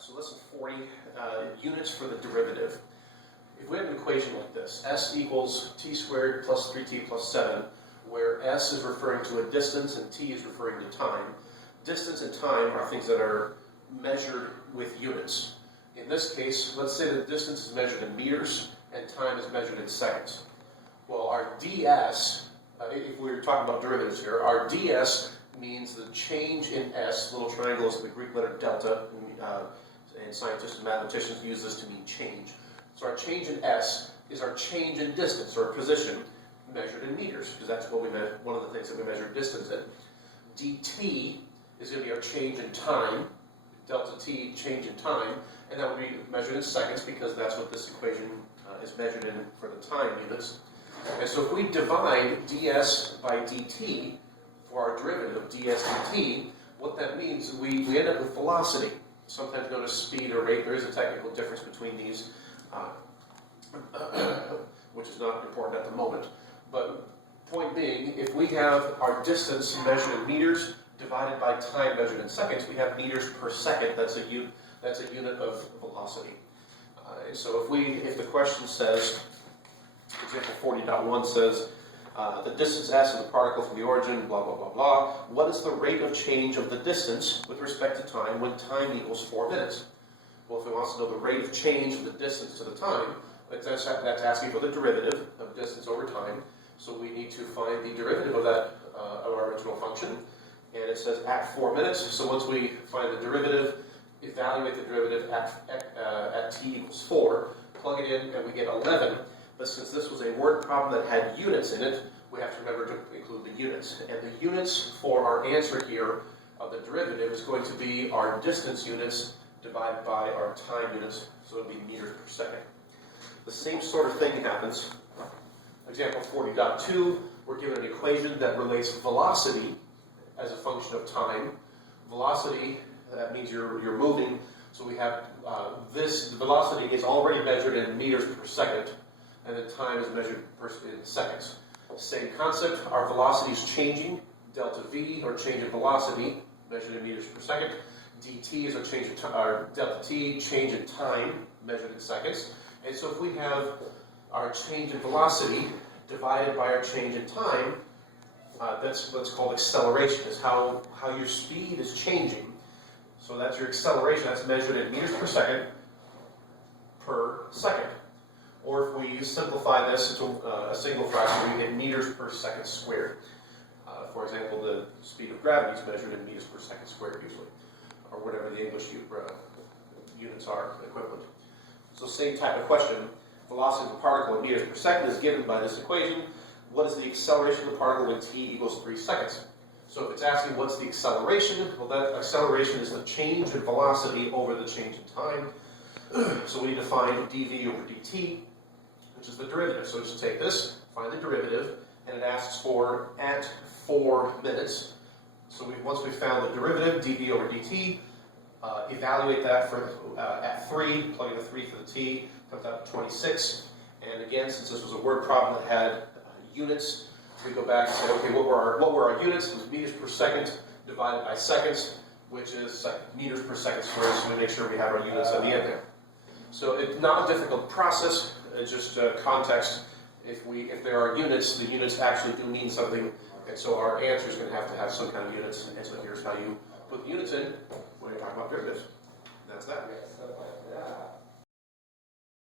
So lesson 40, units for the derivative. If we have an equation like this, s equals t squared plus 3t plus 7, where s is referring to a distance and t is referring to time, distance and time are things that are measured with units. In this case, let's say the distance is measured in meters and time is measured in seconds. Well, our ds, if we were talking about derivatives here, our ds means the change in s, little triangle is the Greek letter delta, and scientists and mathematicians use this to mean change. So our change in s is our change in distance or position measured in meters, because that's what we one of the things that we measure distance in. dt is going to be our change in time, delta t, change in time, and that would be measured in seconds because that's what this equation is measured in for the time units. And so if we divide ds by dt for our derivative, ds dt, what that means is we end up with velocity, sometimes known as speed or rate. There is a technical difference between these, which is not important at the moment. But point being, if we have our distance measured in meters divided by time measured in seconds, we have meters per second. That's a unit of velocity. So if the question says, example 40.1 says, the distance s of the particle from the origin, blah, blah, blah, blah. What is the rate of change of the distance with respect to time when time equals 4 minutes? Well, if it wants to know the rate of change of the distance to the time, that's asking for the derivative of distance over time. So we need to find the derivative of that, of our original function. And it says at 4 minutes. So once we find the derivative, evaluate the derivative at t equals 4, plug it in, and we get 11. But since this was a word problem that had units in it, we have to remember to include the units. And the units for our answer here of the derivative is going to be our distance units divided by our time units, so it would be meters per second. The same sort of thing happens. Example 40.2, we're given an equation that relates velocity as a function of time. Velocity, that means you're moving, so we have the velocity is already measured in meters per second, and then time is measured in seconds. Same concept, our velocity is changing, delta v, or change in velocity, measured in meters per second. dt is our delta t, change in time, measured in seconds. And so if we have our change in velocity divided by our change in time, that's what's called acceleration, is how your speed is changing. So that's your acceleration, that's measured in meters per second. Or if we simplify this into a single fraction, we get meters per second squared. For example, the speed of gravity is measured in meters per second squared usually, or whatever the English units are equivalent. So same type of question, velocity of the particle in meters per second is given by this equation. What is the acceleration of the particle when t equals 3 seconds? So if it's asking what's the acceleration, well, that acceleration is the change in velocity over the change in time. So we need to find dv over dt, which is the derivative. So just take this, find the derivative, and it asks for at 4 minutes. So once we've found the derivative, dv over dt, evaluate that for at 3, plug in the 3 for the t, comes out to 26. And again, since this was a word problem that had units, we go back and say, okay, what were our units? It was meters per second divided by seconds, which is meters per second squared, so we make sure we have our units at the end there. So it's not a difficult process, it's just context. If there are units, the units actually do mean something, and so our answer is going to have some kind of units, and so here's how you put the units in when you're talking about derivatives. And that's that.